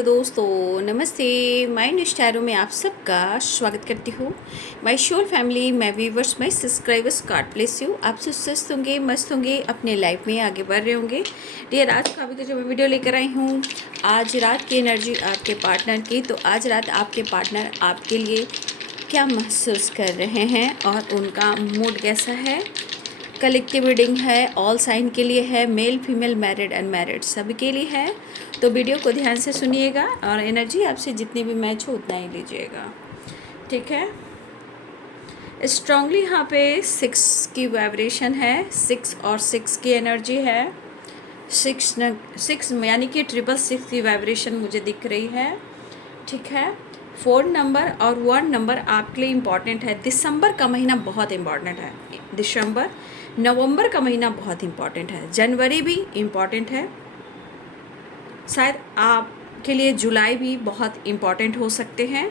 Hello दोस्तों, नमस्ते। My news tarot में आप सबका स्वागत करती हूँ। My whole family, my viewers, my subscribers, God bless you. आप सब स्वस्थ होंगे, मस्त होंगे, अपने लाइफ में आगे बढ़ रहे होंगे। डियर, आज का अभी जो मैं वीडियो लेकर आई हूँ, आज रात की एनर्जी आपके पार्टनर की। तो आज रात आपके पार्टनर आपके लिए क्या महसूस कर रहे हैं और उनका मूड कैसा है। कलेक्टिव रीडिंग है, ऑल साइन के लिए है, मेल फीमेल मैरिड अनमैरिड सभी के लिए है। तो वीडियो को ध्यान से सुनिएगा और एनर्जी आपसे जितनी भी मैच हो उतना ही लीजिएगा, ठीक है। स्ट्रांगली यहाँ पे 6 की वाइब्रेशन है, 6 और 6 की एनर्जी है। 6 यानी कि 666 की वाइब्रेशन मुझे दिख रही है, ठीक है। 4 नंबर और 1 नंबर आपके लिए इम्पॉर्टेंट है। दिसंबर का महीना बहुत इम्पॉर्टेंट है। दिसंबर, नवंबर का महीना बहुत इम्पॉर्टेंट है। जनवरी भी इम्पॉर्टेंट है। शायद आपके लिए जुलाई भी बहुत इम्पॉर्टेंट हो सकते हैं।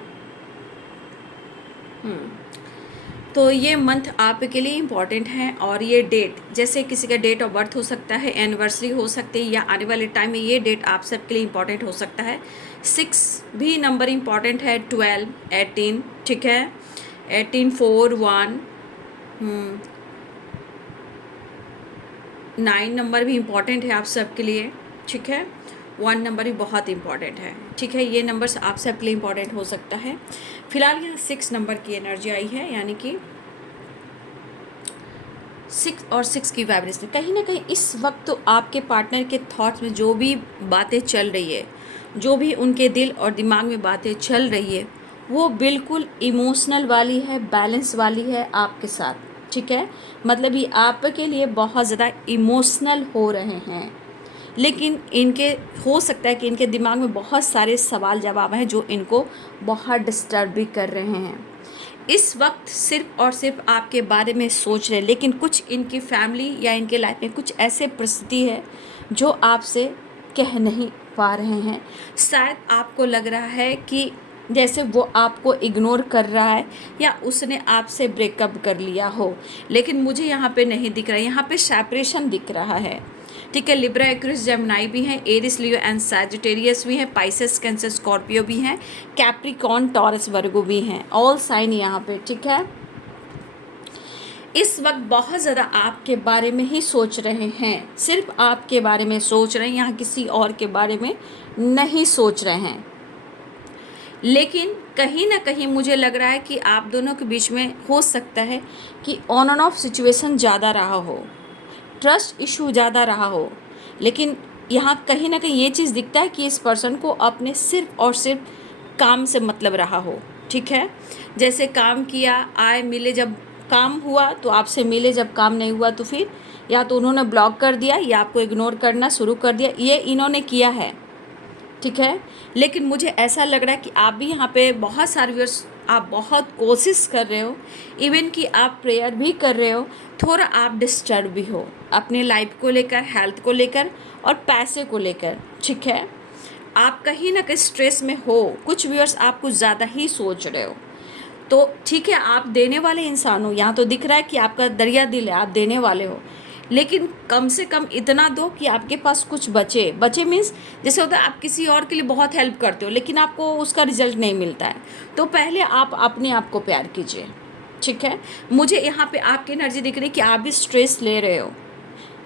तो ये मंथ आपके लिए इम्पॉर्टेंट है। और ये डेट, जैसे किसी का डेट ऑफ बर्थ हो सकता है, एनिवर्सरी हो सकती है, या आने वाले टाइम में ये डेट आप सबके लिए इम्पॉर्टेंट हो सकता है। 6 भी नंबर इम्पॉर्टेंट है, 12, 18, ठीक है। 18, 4, 1, 9 नंबर भी इम्पॉर्टेंट है आप सबके लिए, ठीक है। 1 नंबर भी बहुत इम्पॉर्टेंट है, ठीक है। ये नंबर्स आप सबके लिए इम्पॉर्टेंट हो सकता है। फिलहाल यहाँ 6 नंबर की एनर्जी आई है, यानी कि 6 और 6 की वाइब्रेशन। कहीं ना कहीं इस वक्त तो आपके पार्टनर के थॉट्स में जो भी बातें चल रही है, जो भी उनके दिल और दिमाग में बातें चल रही है, वो बिल्कुल इमोशनल वाली है, बैलेंस वाली है आपके साथ, ठीक है। मतलब ये आपके लिए बहुत ज़्यादा इमोशनल हो रहे हैं। लेकिन इनके हो सकता है कि इनके दिमाग में बहुत सारे सवाल जवाब हैं जो इनको बहुत डिस्टर्ब भी कर रहे हैं। इस वक्त सिर्फ और सिर्फ आपके बारे में सोच रहे हैं, लेकिन कुछ इनकी फैमिली या इनके लाइफ में कुछ ऐसे परिस्थिति है जो आपसे कह नहीं पा रहे हैं। शायद आपको लग रहा है कि जैसे वो आपको इग्नोर कर रहा है या उसने आपसे ब्रेकअप कर लिया हो, लेकिन मुझे यहाँ पे नहीं दिख रहा है। यहाँ पे सेपरेशन दिख रहा है, ठीक है। लिब्रा, एक्वेरियस, जेमिनी भी हैं, एरिस, लियो एंड सैजिटेरियस भी हैं, पाइसेस, कैंसर, स्कॉर्पियो भी हैं, कैप्रिकॉर्न, टॉरस, वर्गो भी हैं। ऑल साइन यहाँ पे, ठीक है। इस वक्त बहुत ज़्यादा आपके बारे में ही सोच रहे हैं, सिर्फ आपके बारे में सोच रहे हैं, यहाँ किसी और के बारे में नहीं सोच रहे हैं। लेकिन कहीं ना कहीं मुझे लग रहा है कि आप दोनों के बीच में हो सकता है कि ऑन एंड ऑफ सिचुएशन ज़्यादा रहा हो, ट्रस्ट इशू ज़्यादा रहा हो। लेकिन यहाँ कहीं ना कहीं ये चीज़ दिखता है कि इस पर्सन को अपने सिर्फ और सिर्फ काम से मतलब रहा हो, ठीक है। जैसे काम किया, आए मिले, जब काम हुआ तो आपसे मिले, जब काम नहीं हुआ तो फिर या तो उन्होंने ब्लॉक कर दिया या आपको इग्नोर करना शुरू कर दिया। ये इन्होंने किया है, ठीक है। लेकिन मुझे ऐसा लग रहा है कि आप भी यहाँ पे बहुत सारे व्यूअर्स, आप बहुत कोशिश कर रहे हो, इवन कि आप प्रेयर भी कर रहे हो, थोड़ा आप डिस्टर्ब भी हो अपने लाइफ को लेकर, हेल्थ को लेकर और पैसे को लेकर, ठीक है। आप कहीं ना कहीं स्ट्रेस में हो। कुछ व्यूअर्स आप कुछ ज़्यादा ही सोच रहे हो, तो ठीक है, आप देने वाले इंसान हो। यहाँ तो दिख रहा है कि आपका दरिया दिल है, आप देने वाले हो। लेकिन कम से कम इतना दो कि आपके पास कुछ बचे। बचे मीन्स जैसे होता है आप किसी और के लिए बहुत हेल्प करते हो लेकिन आपको उसका रिजल्ट नहीं मिलता है, तो पहले आप अपने आप को प्यार कीजिए, ठीक है। मुझे यहाँ पे आपकी एनर्जी दिख रही है कि आप भी स्ट्रेस ले रहे हो।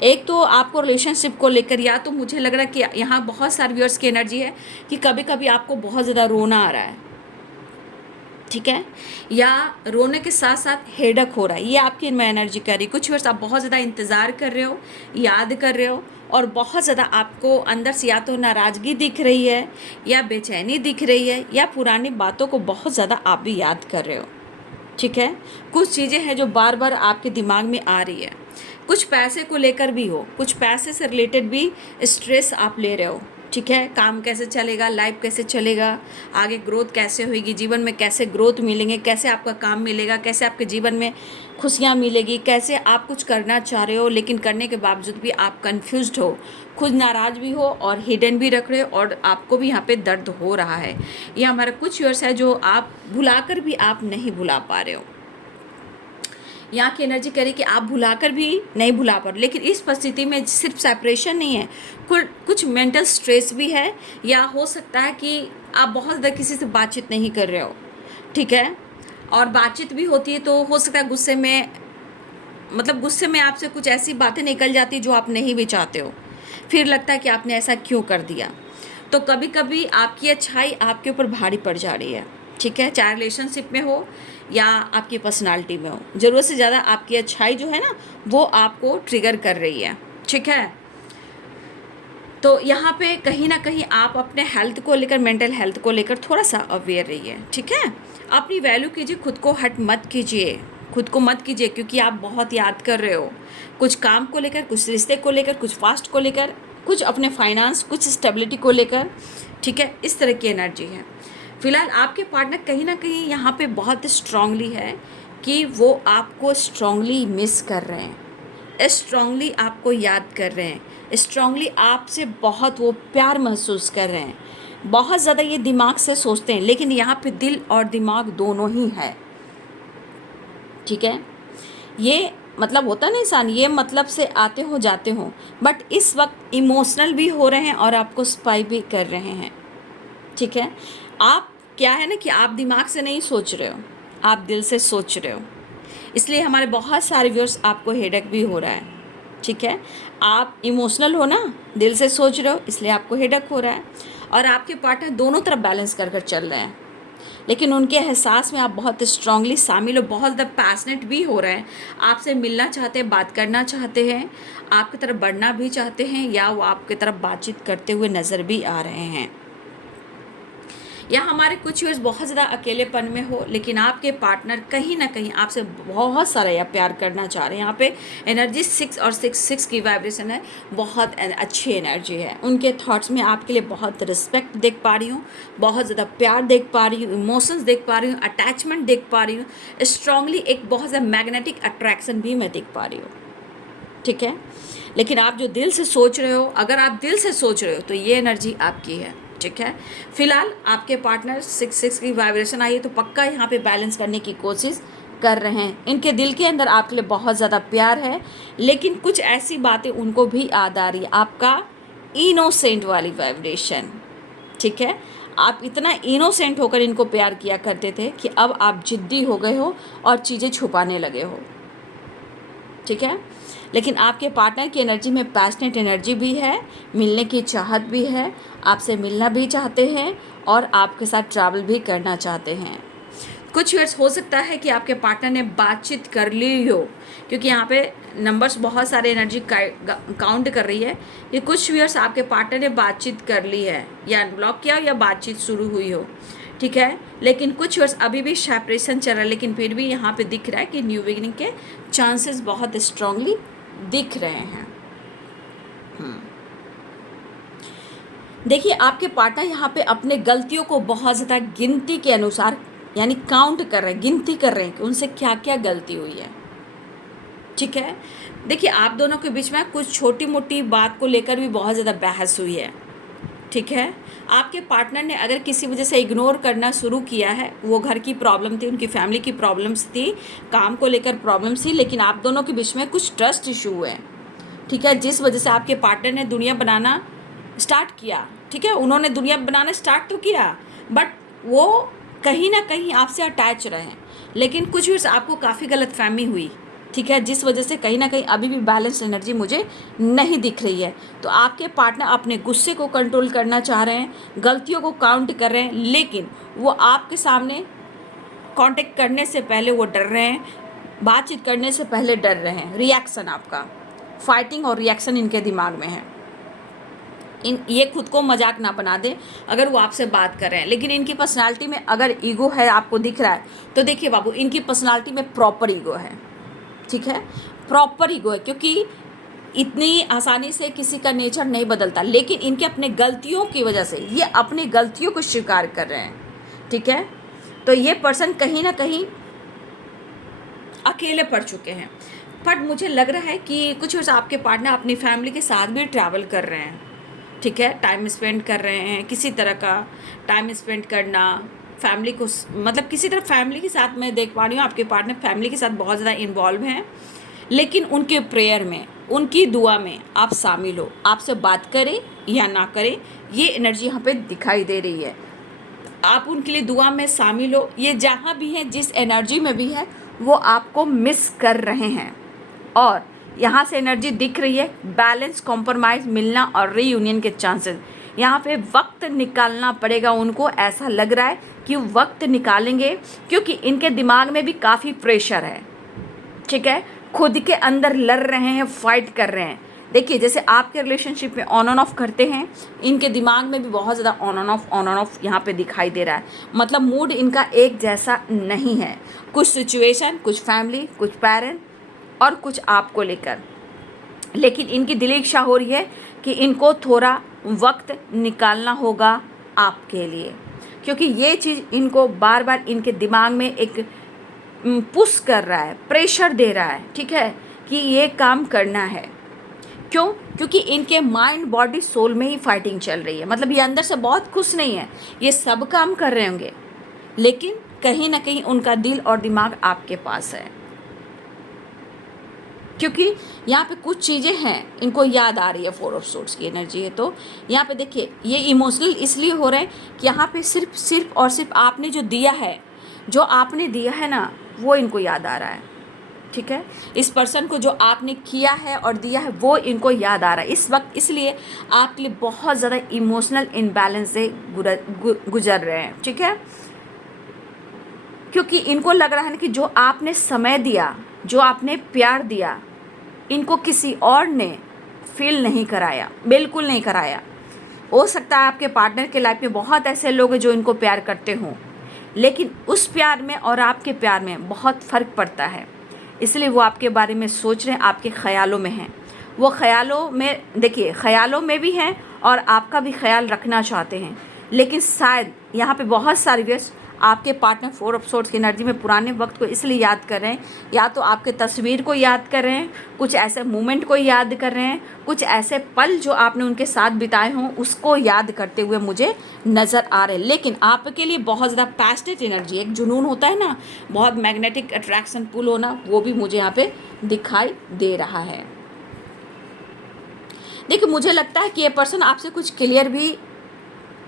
एक तो आपको रिलेशनशिप को लेकर, या तो मुझे लग रहा है कि यहाँ बहुत सारे व्यूअर्स की एनर्जी है कि कभी कभी आपको बहुत ज़्यादा रोना आ रहा है, ठीक है, या रोने के साथ साथ हेडक हो रहा है। ये आपकी मैं एनर्जी कर रही। कुछ वर्ष आप बहुत ज़्यादा इंतज़ार कर रहे हो, याद कर रहे हो, और बहुत ज़्यादा आपको अंदर से या तो नाराज़गी दिख रही है या बेचैनी दिख रही है, या पुरानी बातों को बहुत ज़्यादा आप भी याद कर रहे हो, ठीक है। कुछ चीज़ें हैं जो बार बार आपके दिमाग में आ रही है। कुछ पैसे को लेकर भी हो, कुछ पैसे से रिलेटेड भी स्ट्रेस आप ले रहे हो, ठीक है। काम कैसे चलेगा, लाइफ कैसे चलेगा, आगे ग्रोथ कैसे होगी, जीवन में कैसे ग्रोथ मिलेंगे, कैसे आपका काम मिलेगा, कैसे आपके जीवन में खुशियाँ मिलेगी, कैसे आप कुछ करना चाह रहे हो लेकिन करने के बावजूद भी आप कंफ्यूज्ड हो, खुद नाराज़ भी हो और हिडन भी रख रहे हो, और आपको भी यहाँ पे दर्द हो रहा है। ये हमारा कुछ ईयर्स है जो आप भुलाकर भी आप नहीं भुला पा रहे हो। यहाँ की एनर्जी कह रही कि आप भुलाकर भी नहीं भुला पा रहे, लेकिन इस परिस्थिति में सिर्फ सेपरेशन नहीं है, कुछ मेंटल स्ट्रेस भी है, या हो सकता है कि आप बहुत ज़्यादा किसी से बातचीत नहीं कर रहे हो, ठीक है, और बातचीत भी होती है तो हो सकता है गुस्से में आपसे कुछ ऐसी बातें निकल जाती जो आप नहीं भी चाहते हो, फिर लगता है कि आपने ऐसा क्यों कर दिया। तो कभी कभी आपकी अच्छाई आपके ऊपर भारी पड़ जा रही है, ठीक है, चाहे रिलेशनशिप में हो या आपकी पर्सनालिटी में हो, ज़रूरत से ज़्यादा आपकी अच्छाई जो है ना वो आपको ट्रिगर कर रही है, ठीक है। तो यहाँ पे कहीं ना कहीं आप अपने हेल्थ को लेकर, मेंटल हेल्थ को लेकर थोड़ा सा अवेयर रहिए, ठीक है। अपनी वैल्यू कीजिए, खुद को हट मत कीजिए, खुद को मत कीजिए, क्योंकि आप बहुत याद कर रहे हो कुछ काम को लेकर, कुछ रिश्ते को लेकर, कुछ फास्ट को लेकर, कुछ अपने फाइनेंस, कुछ स्टेबिलिटी को लेकर, ठीक है, इस तरह की एनर्जी है। फिलहाल आपके पार्टनर कहीं ना कहीं यहाँ पे बहुत स्ट्रांगली है कि वो आपको स्ट्रांगली मिस कर रहे हैं, स्ट्रांगली आपको याद कर रहे हैं, स्ट्रांगली आपसे बहुत वो प्यार महसूस कर रहे हैं, बहुत ज़्यादा ये दिमाग से सोचते हैं, लेकिन यहाँ पे दिल और दिमाग दोनों ही है, ठीक है। ये मतलब होता ना इंसान, ये मतलब से आते हो जाते हो, बट इस वक्त इमोशनल भी हो रहे हैं और आपको स्पाई भी कर रहे हैं, ठीक है। आप क्या है ना कि आप दिमाग से नहीं सोच रहे हो, आप दिल से सोच रहे हो, इसलिए हमारे बहुत सारे व्यूअर्स आपको हेडेक भी हो रहा है, ठीक है। आप इमोशनल हो ना, दिल से सोच रहे हो, इसलिए आपको हेडेक हो रहा है, और आपके पार्टनर दोनों तरफ बैलेंस कर चल रहे हैं, लेकिन उनके एहसास में आप बहुत स्ट्रांगली शामिल हो, बहुत ज़्यादा पैशनेट भी हो रहे हैं, आपसे मिलना चाहते हैं, बात करना चाहते हैं, आपकी तरफ बढ़ना भी चाहते हैं, या वो आपकी तरफ बातचीत करते हुए नज़र भी आ रहे हैं। या हमारे कुछ व्यूअर्स बहुत ज़्यादा अकेलेपन में हो, लेकिन आपके पार्टनर कहीं ना कहीं आपसे बहुत सारा या प्यार करना चाह रहे हैं। यहाँ पे एनर्जी 6 और 6 की वाइब्रेशन है, बहुत अच्छी एनर्जी है। उनके थॉट्स में आपके लिए बहुत रिस्पेक्ट देख पा रही हूँ, बहुत ज़्यादा प्यार देख पा रही हूँ, इमोशंस देख पा रही हूँ, अटैचमेंट देख पा रही हूँ, स्ट्रांगली एक बहुत ज़्यादा मैग्नेटिक अट्रैक्शन भी मैं देख पा रही हूँ, ठीक है। लेकिन आप जो दिल से सोच रहे हो, अगर आप दिल से सोच रहे हो तो ये एनर्जी आपकी है, ठीक है। फिलहाल आपके पार्टनर 6 की वाइब्रेशन आई है, तो पक्का यहाँ पे बैलेंस करने की कोशिश कर रहे हैं। इनके दिल के अंदर आपके लिए बहुत ज़्यादा प्यार है, लेकिन कुछ ऐसी बातें उनको भी याद आ रही है, आपका इनोसेंट वाली वाइब्रेशन, ठीक है। आप इतना इनोसेंट होकर इनको प्यार किया करते थे कि अब आप जिद्दी हो गए हो और चीज़ें छुपाने लगे हो, ठीक है। लेकिन आपके पार्टनर की एनर्जी में पैशनेट एनर्जी भी है, मिलने की चाहत भी है, आपसे मिलना भी चाहते हैं और आपके साथ ट्रैवल भी करना चाहते हैं। कुछ व्यूअर्स हो सकता है कि आपके पार्टनर ने बातचीत कर ली हो, क्योंकि यहाँ पे नंबर्स बहुत सारे एनर्जी काउंट कर रही है कि कुछ व्यूअर्स आपके पार्टनर ने बातचीत कर ली है, या अनब्लॉक किया हो या बातचीत शुरू हुई हो, ठीक है। लेकिन कुछ व्यूअर्स अभी भी सेपरेशन चल रहा है, लेकिन फिर भी यहाँ पे दिख रहा है कि न्यू बिगिनिंग के चांसेस बहुत स्ट्रांगली दिख रहे हैं। देखिए, आपके पार्टनर यहाँ पे अपने गलतियों को बहुत ज़्यादा गिनती के अनुसार यानी काउंट कर रहे हैं, गिनती कर रहे हैं कि उनसे क्या क्या गलती हुई है, ठीक है। देखिए, आप दोनों के बीच में कुछ छोटी मोटी बात को लेकर भी बहुत ज़्यादा बहस हुई है, ठीक है। आपके पार्टनर ने अगर किसी वजह से इग्नोर करना शुरू किया है, वो घर की प्रॉब्लम थी, उनकी फैमिली की प्रॉब्लम्स थी, काम को लेकर प्रॉब्लम्स थी, लेकिन आप दोनों के बीच में कुछ ट्रस्ट इशू हुए, ठीक है, जिस वजह से आपके पार्टनर ने दुनिया बनाना स्टार्ट किया, ठीक है। उन्होंने दुनिया बनाना स्टार्ट तो किया, बट वो कहीं ना कहीं आपसे अटैच रहे, लेकिन कुछ भी आपको काफ़ी गलतफहमी हुई, ठीक है, जिस वजह से कहीं ना कहीं अभी भी बैलेंस एनर्जी मुझे नहीं दिख रही है। तो आपके पार्टनर अपने गुस्से को कंट्रोल करना चाह रहे हैं, गलतियों को काउंट कर रहे हैं, लेकिन वो आपके सामने कांटेक्ट करने से पहले वो डर रहे हैं, बातचीत करने से पहले डर रहे हैं। रिएक्शन आपका, फाइटिंग और रिएक्शन इनके दिमाग में है। ये खुद को मजाक ना बना दे अगर वो आपसे बात कर रहे हैं, लेकिन इनकी पर्सनालिटी में अगर ईगो है आपको दिख रहा है, तो देखिए बाबू, इनकी पर्सनालिटी में प्रॉपर ईगो है, ठीक है, प्रॉपर ईगो है, क्योंकि इतनी आसानी से किसी का नेचर नहीं बदलता, लेकिन इनके अपने गलतियों की वजह से ये अपनी गलतियों को स्वीकार कर रहे हैं, ठीक है। तो ये पर्सन कहीं ना कहीं अकेले पड़ चुके हैं, बट मुझे लग रहा है कि कुछ आपके पार्टनर अपनी फैमिली के साथ भी ट्रैवल कर रहे हैं, ठीक है, टाइम स्पेंड कर रहे हैं, किसी तरह का टाइम स्पेंड करना, फैमिली को मतलब किसी तरह फैमिली के साथ मैं देख पा रही हूँ, आपके पार्टनर फैमिली के साथ बहुत ज़्यादा इन्वॉल्व हैं, लेकिन उनके प्रेयर में, उनकी दुआ में आप शामिल हो। आपसे बात करें या ना करें, ये एनर्जी यहाँ पे दिखाई दे रही है। आप उनके लिए दुआ में शामिल हो। ये जहाँ भी हैं, जिस एनर्जी में भी है, वो आपको मिस कर रहे हैं। और यहाँ से एनर्जी दिख रही है बैलेंस, कॉम्प्रोमाइज़, मिलना और रीयूनियन के चांसेस। यहाँ पे वक्त निकालना पड़ेगा उनको, ऐसा लग रहा है कि वक्त निकालेंगे, क्योंकि इनके दिमाग में भी काफ़ी प्रेशर है। ठीक है, खुद के अंदर लड़ रहे हैं, फाइट कर रहे हैं। देखिए, जैसे आपके रिलेशनशिप में ऑन एंड ऑफ करते हैं, इनके दिमाग में भी बहुत ज़्यादा ऑन एंड ऑफ यहाँ पे दिखाई दे रहा है। मतलब मूड इनका एक जैसा नहीं है। कुछ सिचुएशन, कुछ फैमिली, कुछ पेरेंट और कुछ आपको लेकर। लेकिन इनकी दिली इच्छा हो रही है कि इनको थोड़ा वक्त निकालना होगा आपके लिए, क्योंकि ये चीज़ इनको बार बार इनके दिमाग में एक पुश कर रहा है, प्रेशर दे रहा है। ठीक है, कि ये काम करना है। क्यों? क्योंकि इनके माइंड, बॉडी, सोल में ही फाइटिंग चल रही है। मतलब ये अंदर से बहुत खुश नहीं है, ये सब काम कर रहे होंगे, लेकिन कहीं ना कहीं उनका दिल और दिमाग आपके पास है। क्योंकि यहाँ पे कुछ चीज़ें हैं इनको याद आ रही है। 4 ऑफ सोर्ड्स की एनर्जी है, तो यहाँ पे देखिए ये इमोशनल इसलिए हो रहे हैं कि यहाँ पे सिर्फ और सिर्फ आपने जो दिया है, जो आपने दिया है ना, वो इनको याद आ रहा है। ठीक है, इस पर्सन को जो आपने किया है और दिया है, वो इनको याद आ रहा है इस वक्त। इसलिए आपके लिए बहुत ज़्यादा इमोशनल इनबैलेंस से गुजर रहे हैं। ठीक है, क्योंकि इनको लग रहा है ना कि जो आपने समय दिया, जो आपने प्यार दिया, इनको किसी और ने फील नहीं कराया, बिल्कुल नहीं कराया। हो सकता है आपके पार्टनर के लाइफ में बहुत ऐसे लोग हैं जो इनको प्यार करते हों, लेकिन उस प्यार में और आपके प्यार में बहुत फ़र्क पड़ता है। इसलिए वो आपके बारे में सोच रहे हैं, आपके ख्यालों में हैं। वो ख्यालों में, देखिए, ख्यालों में भी हैं और आपका भी ख्याल रखना चाहते हैं। लेकिन शायद यहाँ पे बहुत सारे व्यस्त आपके पार्टनर 4 ऑफ सोर्ड्स की एनर्जी में पुराने वक्त को इसलिए याद कर रहे हैं, या तो आपके तस्वीर को याद कर रहे हैं, कुछ ऐसे मोमेंट को याद कर रहे हैं, कुछ ऐसे पल जो आपने उनके साथ बिताए हों उसको याद करते हुए मुझे नज़र आ रहे हैं। लेकिन आपके लिए बहुत ज़्यादा पैशनेट एनर्जी, एक जुनून होता है ना, बहुत मैग्नेटिक अट्रैक्शन पुल होना, वो भी मुझे यहाँ पे दिखाई दे रहा है। देखिए, मुझे लगता है कि ये पर्सन आपसे कुछ क्लियर भी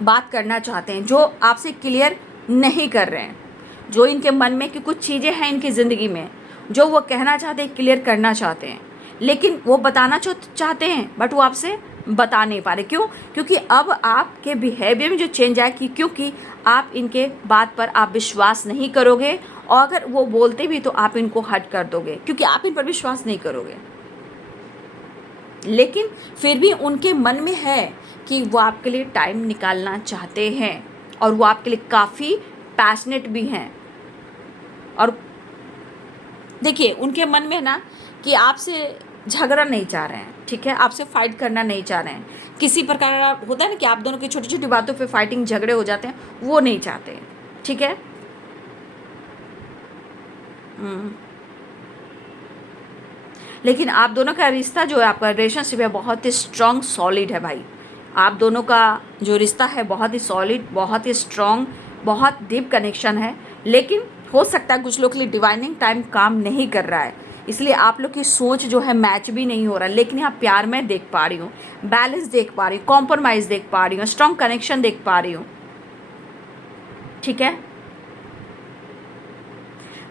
बात करना चाहते हैं, जो आपसे क्लियर नहीं कर रहे हैं। जो इनके मन में कि कुछ चीज़ें हैं इनकी ज़िंदगी में जो वो कहना चाहते हैं, क्लियर करना चाहते हैं, लेकिन वो बताना चाहते हैं, बट वो आपसे बता नहीं पा रहे। क्यों? क्योंकि अब आपके बिहेवियर में जो चेंज आया, कि क्योंकि आप इनके बात पर आप विश्वास नहीं करोगे, और अगर वो बोलते भी तो आप इनको हट कर दोगे, क्योंकि आप इन पर विश्वास नहीं करोगे। लेकिन फिर भी उनके मन में है कि वो आपके लिए टाइम निकालना चाहते हैं, और वो आपके लिए काफ़ी पैशनेट भी हैं। और देखिए, उनके मन में ना कि आपसे झगड़ा नहीं चाह रहे हैं। ठीक है, आपसे फाइट करना नहीं चाह रहे हैं। किसी प्रकार का होता है ना कि आप दोनों की छोटी छोटी बातों पे फाइटिंग, झगड़े हो जाते हैं, वो नहीं चाहते हैं। ठीक है, लेकिन आप दोनों का रिश्ता जो है, आपका रिलेशनशिप है, बहुत ही स्ट्रॉन्ग, सॉलिड है भाई। आप दोनों का जो रिश्ता है बहुत ही सॉलिड, बहुत ही स्ट्रॉन्ग, बहुत डीप कनेक्शन है। लेकिन हो सकता है कुछ लोग के लिए डिवाइनिंग टाइम काम नहीं कर रहा है, इसलिए आप लोग की सोच जो है मैच भी नहीं हो रहा। लेकिन यहाँ प्यार में देख पा रही हूँ, बैलेंस देख पा रही हूँ, कॉम्प्रोमाइज़ देख पा रही हूँ, स्ट्रॉन्ग कनेक्शन देख पा रही हूँ। ठीक है,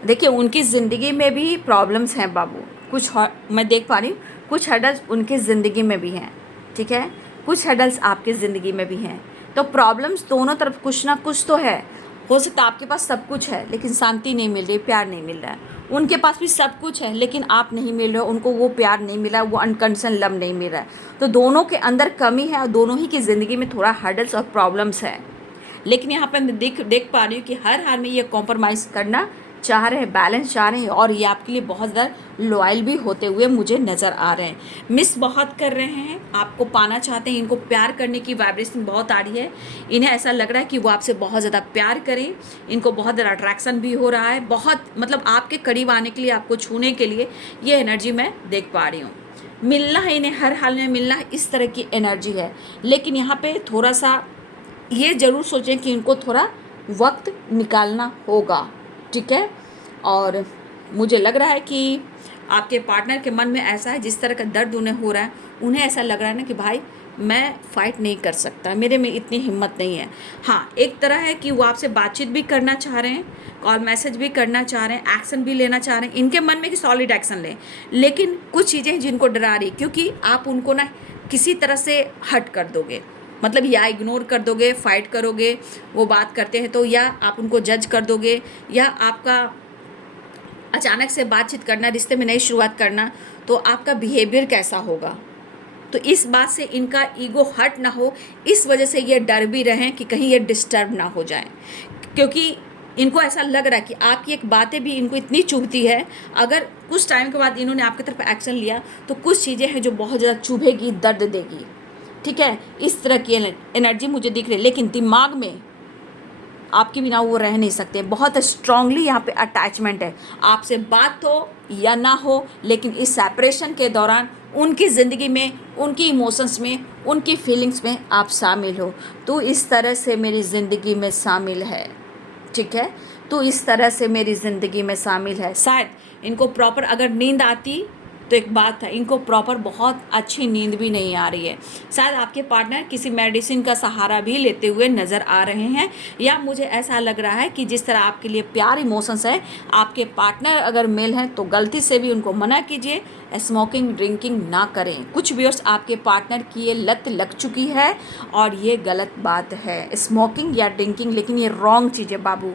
देखिए, उनकी ज़िंदगी में भी प्रॉब्लम्स हैं बाबू। कुछ मैं देख पा रही हूँ, कुछ हर्डल्स उनकी ज़िंदगी में भी हैं। ठीक है, कुछ हर्डल्स आपकी ज़िंदगी में भी हैं। तो प्रॉब्लम्स दोनों तरफ कुछ ना कुछ तो है। हो सकता है आपके पास सब कुछ है लेकिन शांति नहीं मिल रही, प्यार नहीं मिल रहा है। उनके पास भी सब कुछ है लेकिन आप नहीं मिल रहे हो, उनको वो प्यार नहीं मिला, वो अनकंडीशनल लव नहीं मिल रहा है। तो दोनों के अंदर कमी है और दोनों ही की ज़िंदगी में थोड़ा हर्डल्स और प्रॉब्लम्स है। लेकिन यहाँ पर मैं देख पा रही हूँ कि हर हाल में ये कॉम्प्रोमाइज़ करना चाह रहे हैं, बैलेंस चाह रहे हैं, और ये आपके लिए बहुत ज़्यादा लॉयल भी होते हुए मुझे नज़र आ रहे हैं। मिस बहुत कर रहे हैं, आपको पाना चाहते हैं, इनको प्यार करने की वाइब्रेशन बहुत आ रही है। इन्हें ऐसा लग रहा है कि वो आपसे बहुत ज़्यादा प्यार करें, इनको बहुत ज़्यादा अट्रैक्शन भी हो रहा है, बहुत मतलब आपके करीब आने के लिए, आपको छूने के लिए ये एनर्जी मैं देख पा रही हूँ। मिलना है इन्हें, हर हाल में मिलना है, इस तरह की एनर्जी है। लेकिन यहाँ पर थोड़ा सा ये ज़रूर सोचें कि इनको थोड़ा वक्त निकालना होगा, ठीक है। और मुझे लग रहा है कि आपके पार्टनर के मन में ऐसा है, जिस तरह का दर्द उन्हें हो रहा है, उन्हें ऐसा लग रहा है ना कि भाई मैं फ़ाइट नहीं कर सकता, मेरे में इतनी हिम्मत नहीं है। हाँ, एक तरह है कि वो आपसे बातचीत भी करना चाह रहे हैं, कॉल मैसेज भी करना चाह रहे हैं, एक्शन भी लेना चाह रहे हैं, इनके मन में कि सॉलिड एक्शन लें, लेकिन कुछ चीज़ें जिनको डरा रही, क्योंकि आप उनको ना किसी तरह से हर्ट कर दोगे, मतलब या इग्नोर कर दोगे, फाइट करोगे, वो बात करते हैं तो, या आप उनको जज कर दोगे, या आपका अचानक से बातचीत करना, रिश्ते में नई शुरुआत करना, तो आपका बिहेवियर कैसा होगा। तो इस बात से इनका ईगो हर्ट ना हो, इस वजह से ये डर भी रहें कि कहीं ये डिस्टर्ब ना हो जाए, क्योंकि इनको ऐसा लग रहा है कि आपकी एक बातें भी इनको इतनी चुभती है, अगर कुछ टाइम के बाद इन्होंने आपकी तरफ एक्शन लिया तो कुछ चीज़ें हैं जो बहुत ज़्यादा चुभेगी, दर्द देगी, ठीक है। इस तरह की एनर्जी मुझे दिख रही है, लेकिन दिमाग में आपके बिना वो रह नहीं सकते, बहुत स्ट्रांगली यहाँ पे अटैचमेंट है। आपसे बात हो या ना हो, लेकिन इस सेपरेशन के दौरान उनकी ज़िंदगी में, उनकी इमोशंस में, उनकी फीलिंग्स में आप शामिल हो, तो इस तरह से मेरी ज़िंदगी में शामिल है, ठीक है। तो इस तरह से मेरी ज़िंदगी में शामिल है। शायद इनको प्रॉपर अगर नींद आती तो एक बात है, इनको प्रॉपर बहुत अच्छी नींद भी नहीं आ रही है। शायद आपके पार्टनर किसी मेडिसिन का सहारा भी लेते हुए नज़र आ रहे हैं, या मुझे ऐसा लग रहा है कि जिस तरह आपके लिए प्यार इमोशंस है, आपके पार्टनर अगर मेल हैं तो गलती से भी उनको मना कीजिए, स्मोकिंग ड्रिंकिंग ना करें। कुछ व्यूअर्स आपके पार्टनर की ये लत लग चुकी है और ये गलत बात है, स्मोकिंग या ड्रिंकिंग, लेकिन ये रॉन्ग चीज़ है बाबू,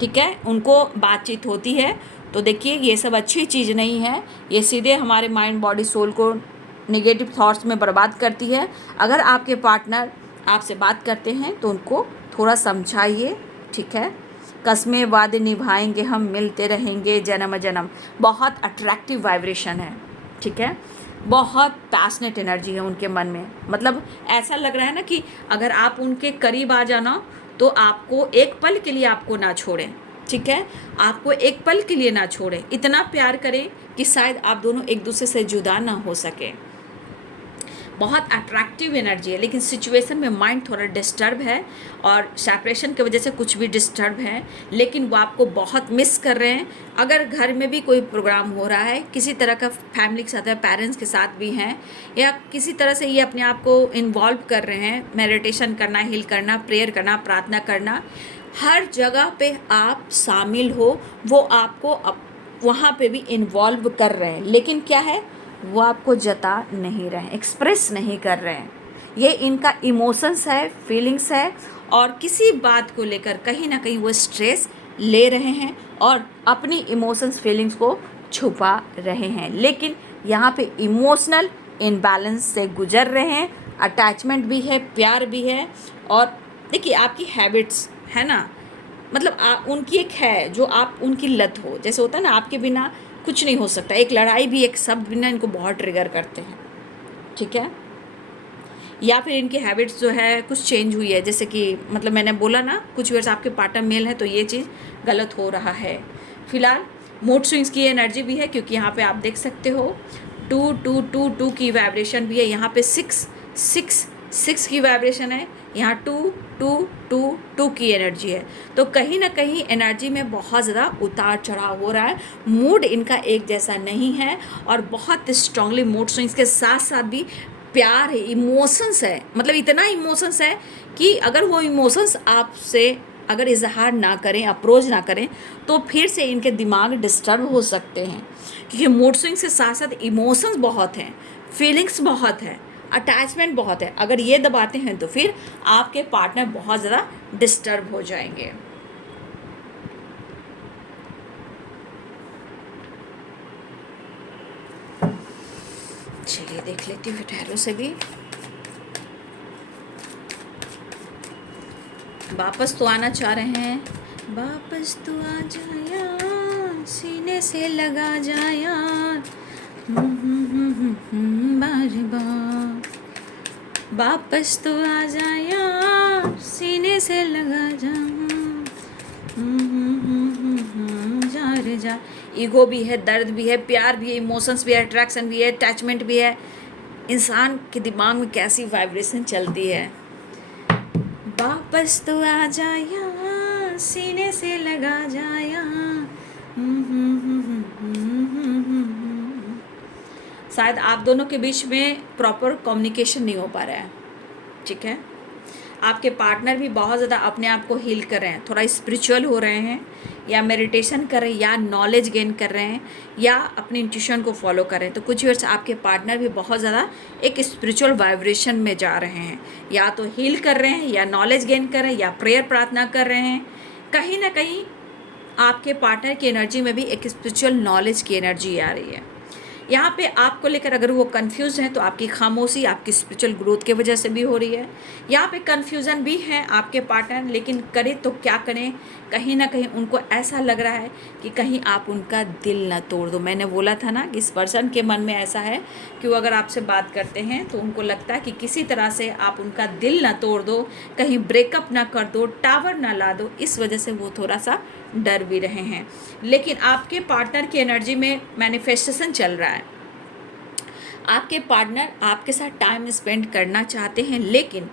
ठीक है। उनको बातचीत होती है तो देखिए ये सब अच्छी चीज़ नहीं है, ये सीधे हमारे माइंड बॉडी सोल को नेगेटिव थॉट्स में बर्बाद करती है। अगर आपके पार्टनर आपसे बात करते हैं तो उनको थोड़ा समझाइए, ठीक है। कस्में वादे निभाएंगे हम, मिलते रहेंगे जन्म जन्म, बहुत अट्रैक्टिव वाइब्रेशन है, ठीक है। बहुत पैशनेट एनर्जी है उनके मन में, मतलब ऐसा लग रहा है ना कि अगर आप उनके करीब आ जाना तो आपको एक पल के लिए आपको ना छोड़ें, ठीक है। आपको एक पल के लिए ना छोड़ें, इतना प्यार करें कि शायद आप दोनों एक दूसरे से जुदा ना हो सके। बहुत अट्रैक्टिव एनर्जी है, लेकिन सिचुएशन में माइंड थोड़ा डिस्टर्ब है, और सेपरेशन की वजह से कुछ भी डिस्टर्ब है, लेकिन वो आपको बहुत मिस कर रहे हैं। अगर घर में भी कोई प्रोग्राम हो रहा है, किसी तरह का फैमिली के साथ है, पेरेंट्स के साथ भी हैं, या किसी तरह से ये अपने आप को इन्वॉल्व कर रहे हैं, मेडिटेशन करना, हील करना, प्रेयर करना, प्रार्थना करना, हर जगह पे आप शामिल हो, वो आपको वहाँ पे भी इन्वॉल्व कर रहे हैं, लेकिन क्या है, वो आपको जता नहीं रहे, एक्सप्रेस नहीं कर रहे हैं। ये इनका इमोशंस है, फीलिंग्स है, और किसी बात को लेकर कहीं ना कहीं वो स्ट्रेस ले रहे हैं और अपनी इमोशंस फीलिंग्स को छुपा रहे हैं, लेकिन यहाँ पे इमोशनल इनबैलेंस से गुजर रहे हैं। अटैचमेंट भी है, प्यार भी है, और देखिए आपकी हैबिट्स है ना, मतलब उनकी एक है जो आप उनकी लत हो, जैसे होता है ना आपके बिना कुछ नहीं हो सकता, एक लड़ाई भी, एक शब्द बिना इनको बहुत ट्रिगर करते हैं, ठीक है। या फिर इनकी हैबिट्स जो है कुछ चेंज हुई है, जैसे कि मतलब मैंने बोला ना कुछ वर्ष आपके पार्टनर मेल है तो ये चीज़ गलत हो रहा है। फिलहाल मूड स्विंग्स की एनर्जी भी है, क्योंकि यहाँ पे आप देख सकते हो 2 की वाइब्रेशन भी है, यहाँ पे 6 की वाइब्रेशन है, यहाँ 2 की एनर्जी है। तो कहीं ना कहीं एनर्जी में बहुत ज़्यादा उतार चढ़ाव हो रहा है, मूड इनका एक जैसा नहीं है, और बहुत स्ट्रांगली मूड स्विंग्स के साथ साथ भी प्यार है, इमोशंस है, मतलब इतना इमोशंस है कि अगर वो इमोशंस आपसे अगर इजहार ना करें, अप्रोच ना करें, तो फिर से इनके दिमाग डिस्टर्ब हो सकते हैं, क्योंकि मूड स्विंग्स के साथ साथ इमोशंस बहुत हैं, फीलिंग्स बहुत है, अटैचमेंट बहुत है। अगर ये दबाते हैं तो फिर आपके पार्टनर बहुत ज़्यादा डिस्टर्ब हो जाएंगे। चलिए देख लेती हूँ ठहरों से भी। वापस तो आना चाह रहे हैं, वापस तो आ जाया, सीने से लगा जाया, बार बार वापस तो आ जाया, सीने से लगा जा, जा रे जा। ईगो भी है, दर्द भी है, प्यार भी है, इमोशंस भी है, अट्रैक्शन भी है, अटैचमेंट भी है। इंसान के दिमाग में कैसी वाइब्रेशन चलती है। वापस तो आ जाया, सीने से लगा जाया। शायद आप दोनों के बीच में प्रॉपर कम्युनिकेशन नहीं हो पा रहा है, ठीक है। आपके पार्टनर भी बहुत ज़्यादा अपने आप को हील कर रहे हैं, थोड़ा स्पिरिचुअल हो रहे हैं, या मेडिटेशन कर रहे हैं, या नॉलेज गेन कर रहे हैं, या अपने इंट्यूशन को फॉलो कर रहे हैं। तो कुछ वर्ष आपके पार्टनर भी बहुत ज़्यादा एक स्पिरिचुअल वाइब्रेशन में जा रहे हैं, या तो हील कर रहे हैं, या नॉलेज गेन कर रहे हैं, या प्रेयर प्रार्थना कर रहे हैं। कहीं ना कहीं आपके पार्टनर की एनर्जी में भी एक स्पिरिचुअल नॉलेज की एनर्जी आ रही है। यहाँ पे आपको लेकर अगर वो कंफ्यूज हैं तो आपकी खामोशी आपकी स्पिरिचुअल ग्रोथ की वजह से भी हो रही है। यहाँ पे कंफ्यूजन भी है आपके पार्टनर, लेकिन करें तो क्या करें, कहीं ना कहीं उनको ऐसा लग रहा है कि कहीं आप उनका दिल ना तोड़ दो। मैंने बोला था ना कि इस पर्सन के मन में ऐसा है कि वो अगर आपसे बात करते हैं तो उनको लगता है कि किसी तरह से आप उनका दिल ना तोड़ दो, कहीं ब्रेकअप ना कर दो, टावर ना ला दो। इस वजह से वो थोड़ा सा डर भी रहे हैं। लेकिन आपके पार्टनर की एनर्जी में मैनिफेस्टेशन चल रहा है। आपके पार्टनर आपके साथ टाइम स्पेंड करना चाहते हैं, लेकिन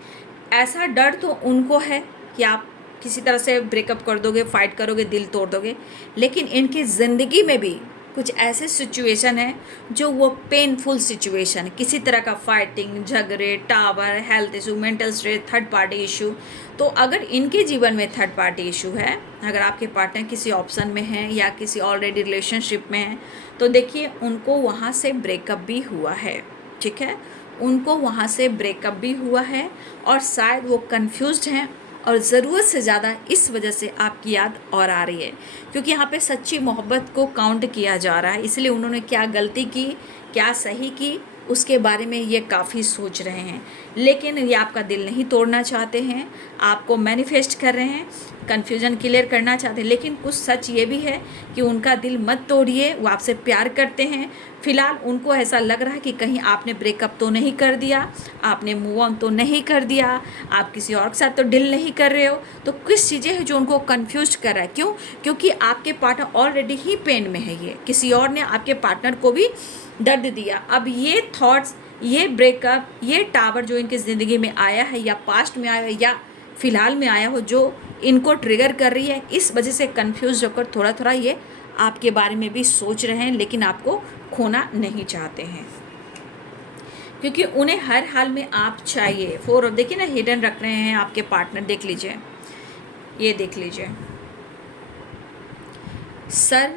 ऐसा डर तो उनको है कि आप किसी तरह से ब्रेकअप कर दोगे, फाइट करोगे, दिल तोड़ दोगे। लेकिन इनकी ज़िंदगी में भी कुछ ऐसे सिचुएशन है जो वो पेनफुल सिचुएशन, किसी तरह का फाइटिंग, झगड़े, tower, health issue, mental stress, third party issue. तो अगर इनके जीवन में थर्ड पार्टी इशू है, अगर आपके पार्टनर किसी ऑप्शन में है या किसी ऑलरेडी रिलेशनशिप में है, तो देखिए उनको वहाँ से ब्रेकअप भी हुआ है, ठीक है। उनको वहाँ से ब्रेकअप भी हुआ है और शायद वो कंफ्यूज्ड हैं, और ज़रूरत से ज़्यादा इस वजह से आपकी याद और आ रही है, क्योंकि यहाँ पे सच्ची मोहब्बत को काउंट किया जा रहा है। इसलिए उन्होंने क्या गलती की, क्या सही की, उसके बारे में ये काफ़ी सोच रहे हैं। लेकिन ये आपका दिल नहीं तोड़ना चाहते हैं, आपको मैनिफेस्ट कर रहे हैं, कन्फ्यूजन क्लियर करना चाहते हैं। लेकिन कुछ सच ये भी है कि उनका दिल मत तोड़िए, वो आपसे प्यार करते हैं। फ़िलहाल उनको ऐसा लग रहा है कि कहीं आपने ब्रेकअप तो नहीं कर दिया, आपने मूव ऑन तो नहीं कर दिया, आप किसी और के साथ तो डील नहीं कर रहे हो। तो कुछ चीज़ें हैं जो उनको कन्फ्यूज कर रहा है। क्यों? क्योंकि आपके पार्टनर ऑलरेडी ही पेन में है। ये किसी और ने आपके पार्टनर को भी दर्द दिया। अब ये थॉट्स, ये ब्रेकअप, ये टावर जो इनकी ज़िंदगी में आया है, या पास्ट में आया है या फ़िलहाल में आया हो, जो इनको ट्रिगर कर रही है, इस वजह से कंफ्यूज होकर थोड़ा थोड़ा ये आपके बारे में भी सोच रहे हैं, लेकिन आपको खोना नहीं चाहते हैं, क्योंकि उन्हें हर हाल में आप चाहिए। फोर ऑफ देखिए ना, हिडन रख रहे हैं आपके पार्टनर। देख लीजिए, ये देख लीजिए, सर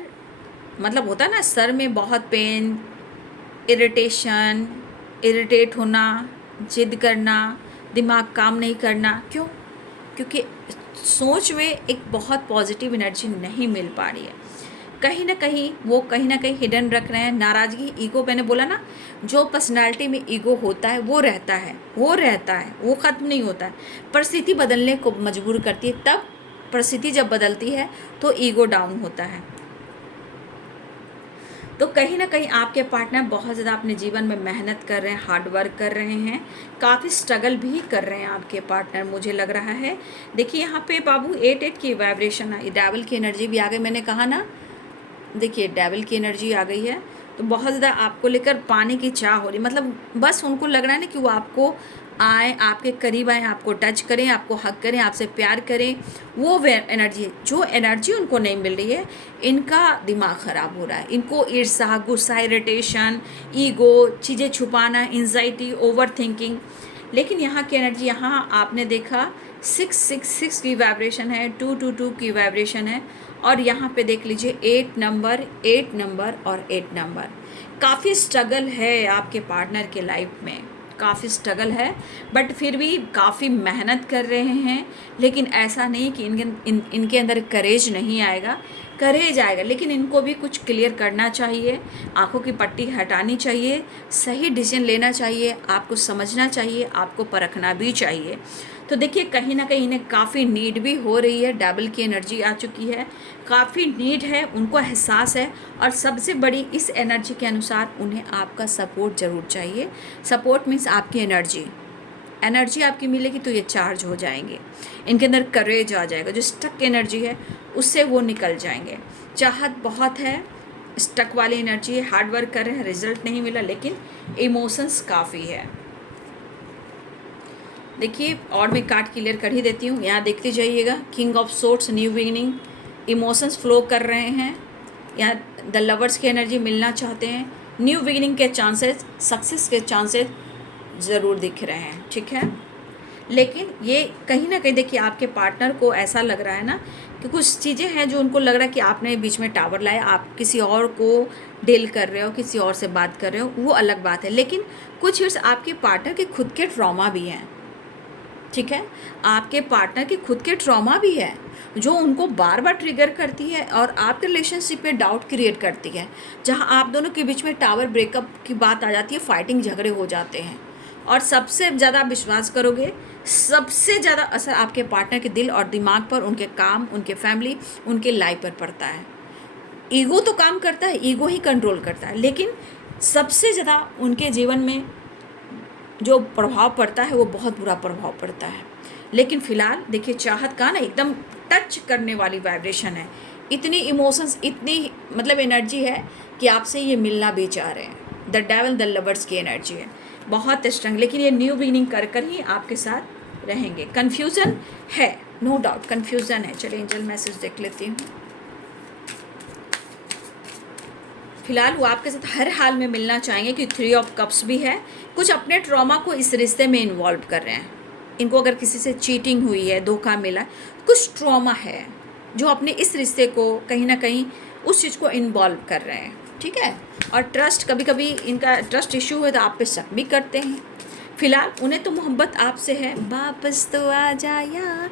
मतलब होता है ना, सर में बहुत पेन, इरिटेशन, इरिटेट होना, जिद करना, दिमाग काम नहीं करना। क्यों? क्योंकि सोच में एक बहुत पॉजिटिव एनर्जी नहीं मिल पा रही है। कहीं ना कहीं वो कहीं ना कहीं हिडन रख रहे हैं। नाराज़गी, ईगो, मैंने बोला ना, जो पर्सनालिटी में ईगो होता है वो रहता है, वो ख़त्म नहीं होता है। परिस्थिति बदलने को मजबूर करती है, तब परिस्थिति जब बदलती है तो ईगो डाउन होता है। तो कहीं ना कहीं आपके पार्टनर बहुत ज़्यादा अपने जीवन में मेहनत कर रहे हैं, हार्ड वर्क कर रहे हैं, काफ़ी स्ट्रगल भी कर रहे हैं आपके पार्टनर, मुझे लग रहा है। देखिए यहाँ पे बाबू 8 की वाइब्रेशन है, डेविल की एनर्जी भी आ गई। मैंने कहा ना, देखिए डेविल की एनर्जी आ गई है, तो बहुत ज़्यादा आपको लेकर पाने की चाह हो रही। मतलब बस उनको लग रहा है ना कि वो आपको आए, आपके करीब आए, आपको टच करें, आपको हक करें, आपसे प्यार करें। वो एनर्जी, जो एनर्जी उनको नहीं मिल रही है, इनका दिमाग ख़राब हो रहा है। इनको ईर्ष्या, गुस्सा, इरिटेशन, ईगो, चीज़ें छुपाना, एंजाइटी, ओवर थिंकिंग। लेकिन यहाँ की एनर्जी, यहाँ आपने देखा 666 की वाइब्रेशन है, 222 की वाइब्रेशन है, और यहाँ पे देख लीजिए 8 नंबर, 8 नंबर और 8 नंबर। काफ़ी स्ट्रगल है आपके पार्टनर के लाइफ में, काफ़ी स्ट्रगल है, बट फिर भी काफ़ी मेहनत कर रहे हैं। लेकिन ऐसा नहीं कि इनके अंदर करेज नहीं आएगा, करेज आएगा, लेकिन इनको भी कुछ क्लियर करना चाहिए, आंखों की पट्टी हटानी चाहिए, सही डिसीजन लेना चाहिए, आपको समझना चाहिए, आपको परखना भी चाहिए। तो देखिए कहीं ना कहीं इन्हें काफ़ी नीड भी हो रही है, डबल की एनर्जी आ चुकी है, काफ़ी नीड है, उनको एहसास है। और सबसे बड़ी इस एनर्जी के अनुसार उन्हें आपका सपोर्ट ज़रूर चाहिए। सपोर्ट मीन्स आपकी एनर्जी आपकी मिलेगी तो ये चार्ज हो जाएंगे, इनके अंदर करेज आ जाएगा। जो स्टक एनर्जी है उससे वो निकल जाएंगे। चाहत बहुत है, स्टक वाली एनर्जी है, हार्ड वर्क कर रहे हैं, रिजल्ट नहीं मिला, लेकिन इमोशंस काफ़ी है। देखिए और मैं कार्ड क्लियर कर ही देती हूँ, यहाँ देखते जाइएगा। King of swords, new beginning, emotions flow कर रहे हैं। यहाँ द लवर्स की एनर्जी मिलना चाहते हैं। न्यू बिगिनिंग के चांसेस, सक्सेस के चांसेस ज़रूर दिख रहे हैं, ठीक है। लेकिन ये कहीं ना कहीं देखिए आपके पार्टनर को ऐसा लग रहा है ना कि कुछ चीज़ें हैं जो उनको लग रहा है कि आपने बीच में टावर लाया, आप किसी और को डील कर रहे हो, किसी और से बात कर रहे हो, वो अलग बात है। लेकिन कुछ चीज़ आपके पार्टनर के खुद के ट्रॉमा भी हैं, ठीक है। आपके पार्टनर के खुद के ट्रॉमा भी है जो उनको बार बार ट्रिगर करती है और आपके रिलेशनशिप पे डाउट क्रिएट करती है। जहां आप दोनों के बीच में टावर ब्रेकअप की बात आ जाती है, फाइटिंग झगड़े हो जाते हैं। और सबसे ज़्यादा विश्वास करोगे, सबसे ज़्यादा असर आपके पार्टनर के दिल और दिमाग पर, उनके काम, उनके फैमिली, उनके लाइफ पर पड़ता है। ईगो तो काम करता है, ईगो ही कंट्रोल करता है, लेकिन सबसे ज़्यादा उनके जीवन में जो प्रभाव पड़ता है वो बहुत बुरा प्रभाव पड़ता है। लेकिन फ़िलहाल देखिए चाहत का ना एकदम टच करने वाली वाइब्रेशन है। इतनी इमोशंस, इतनी मतलब एनर्जी है कि आपसे ये मिलना भी चाह रहे हैं। द डेविल, द लवर्स की एनर्जी है, बहुत स्ट्रंग। लेकिन ये न्यू बिगिनिंग कर कर ही आपके साथ रहेंगे। कन्फ्यूज़न है, नो डाउट कन्फ्यूज़न है। चलिए एंजल मैसेज देख लेती हूँ। फिलहाल वो आपके साथ हर हाल में मिलना चाहेंगे कि 3 ऑफ कप्स भी है। कुछ अपने ट्रॉमा को इस रिश्ते में इन्वॉल्व कर रहे हैं। इनको अगर किसी से चीटिंग हुई है, धोखा मिला, कुछ ट्रॉमा है जो अपने इस रिश्ते को कहीं ना कहीं उस चीज़ को इन्वॉल्व कर रहे हैं, ठीक है। और ट्रस्ट, कभी कभी इनका ट्रस्ट इशू है तो आप पे शक भी करते हैं। फिलहाल उन्हें तो मोहब्बत आपसे है, वापस तो आ जाया,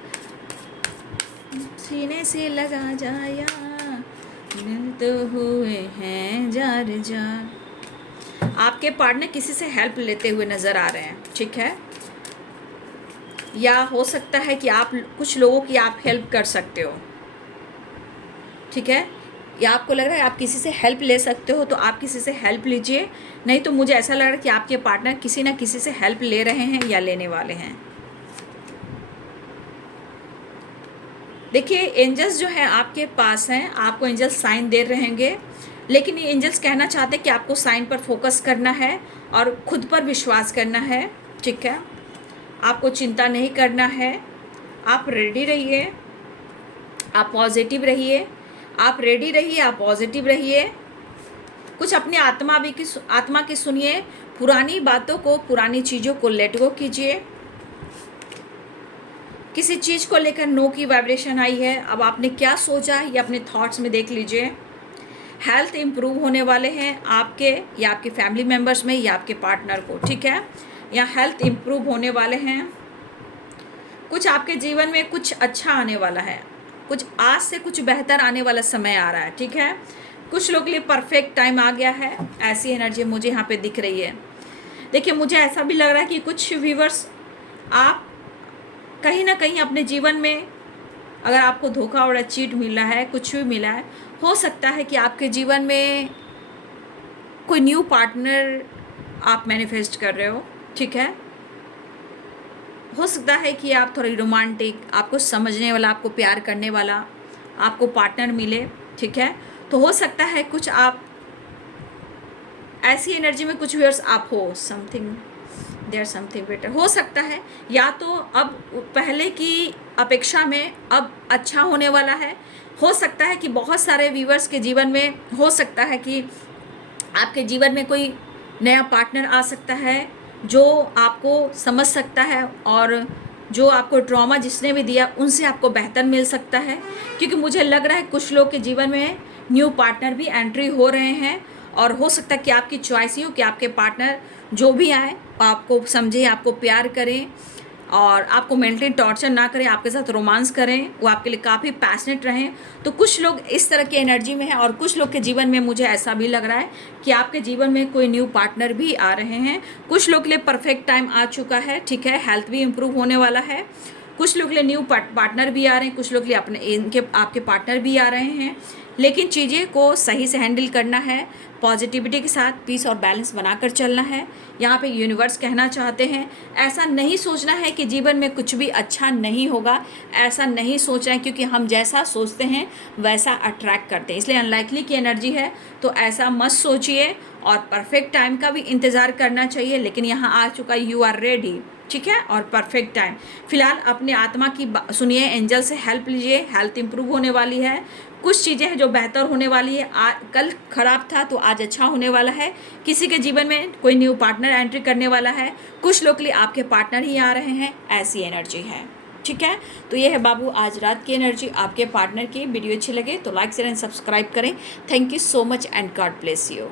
सीने से लगा जाया, तो हुए हैं जार जार। आपके पार्टनर किसी से हेल्प लेते हुए नज़र आ रहे हैं, ठीक है। या हो सकता है कि आप कुछ लोगों की आप हेल्प कर सकते हो, ठीक है। या आपको लग रहा है आप किसी से हेल्प ले सकते हो तो आप किसी से हेल्प लीजिए। नहीं तो मुझे ऐसा लग रहा है कि आपके पार्टनर किसी ना किसी से हेल्प ले रहे हैं या लेने वाले हैं। देखिए एंजल्स जो है आपके पास हैं, आपको एंजल्स साइन दे रहेंगे। लेकिन ये एंजल्स कहना चाहते हैं कि आपको साइन पर फोकस करना है और खुद पर विश्वास करना है, ठीक है। आपको चिंता नहीं करना है, आप रेडी रहिए, आप पॉजिटिव रहिए, आप रेडी रहिए, आप पॉजिटिव रहिए। कुछ अपनी आत्मा की सुनिए, पुरानी बातों को, पुरानी चीज़ों को लेट गो कीजिए। किसी चीज़ को लेकर नो की वाइब्रेशन आई है, अब आपने क्या सोचा ये अपने थॉट्स में देख लीजिए। हेल्थ इम्प्रूव होने वाले हैं आपके या आपके फैमिली मेम्बर्स में या आपके पार्टनर को, ठीक है। या हेल्थ इम्प्रूव होने वाले हैं। कुछ आपके जीवन में कुछ अच्छा आने वाला है, कुछ आज से कुछ बेहतर आने वाला समय आ रहा है, ठीक है। कुछ लोग के लिए परफेक्ट टाइम आ गया है, ऐसी एनर्जी मुझे यहाँ पे दिख रही है। देखिए मुझे ऐसा भी लग रहा है कि कुछ व्यूवर्स आप कहीं ना कहीं अपने जीवन में, अगर आपको धोखा और चीट मिला है, कुछ भी मिला है, हो सकता है कि आपके जीवन में कोई न्यू पार्टनर आप मैनिफेस्ट कर रहे हो, ठीक है। हो सकता है कि आप थोड़ी रोमांटिक, आपको समझने वाला, आपको प्यार करने वाला आपको पार्टनर मिले, ठीक है। तो हो सकता है कुछ आप ऐसी एनर्जी में कुछ व्यूअर्स आप हो, समथिंग देयर समथिंग बेटर हो सकता है। या तो अब पहले की अपेक्षा में अब अच्छा होने वाला है। हो सकता है कि बहुत सारे व्यूअर्स के जीवन में हो सकता है कि आपके जीवन में कोई नया पार्टनर आ सकता है जो आपको समझ सकता है और जो आपको ट्रॉमा जिसने भी दिया उनसे आपको बेहतर मिल सकता है। क्योंकि मुझे लग रहा है कुछ लोग के जीवन में न्यू पार्टनर भी एंट्री हो रहे हैं और हो सकता है कि आपकी चॉइस ही हो कि आपके पार्टनर जो भी आए आपको समझे, आपको प्यार करें और आपको मेंटली टॉर्चर ना करें, आपके साथ रोमांस करें, वो आपके लिए काफ़ी पैशनेट रहें। तो कुछ लोग इस तरह की एनर्जी में हैं और कुछ लोग के जीवन में मुझे ऐसा भी लग रहा है कि आपके जीवन में कोई न्यू पार्टनर भी आ रहे हैं। कुछ लोग के लिए परफेक्ट टाइम आ चुका है, ठीक है। हेल्थ भी इम्प्रूव होने वाला है। कुछ लोग के लिए न्यू पार्टनर भी आ रहे हैं, कुछ लोग के लिए आपके पार्टनर भी आ रहे हैं। लेकिन चीज़ें को सही से हैंडल करना है, पॉजिटिविटी के साथ पीस और बैलेंस बनाकर चलना है। यहाँ पे यूनिवर्स कहना चाहते हैं, ऐसा नहीं सोचना है कि जीवन में कुछ भी अच्छा नहीं होगा, ऐसा नहीं सोचना है, क्योंकि हम जैसा सोचते हैं वैसा अट्रैक्ट करते हैं। इसलिए अनलाइकली की एनर्जी है तो ऐसा मत सोचिए, और परफेक्ट टाइम का भी इंतज़ार करना चाहिए। लेकिन यहाँ आ चुका, यू आर रेडी, ठीक है, और परफेक्ट टाइम। फिलहाल अपने आत्मा की सुनिए, एंजल से हेल्प लीजिए, हेल्थ इंप्रूव होने वाली है, कुछ चीज़ें हैं जो बेहतर होने वाली है। कल खराब था तो आज अच्छा होने वाला है। किसी के जीवन में कोई न्यू पार्टनर एंट्री करने वाला है, कुछ लोग के लिए आपके पार्टनर ही आ रहे हैं, ऐसी एनर्जी है, ठीक है। तो ये है बाबू आज रात की एनर्जी आपके पार्टनर की। वीडियो अच्छी लगे तो लाइक शेयर एंड सब्सक्राइब करें। Thank you so much and God bless you.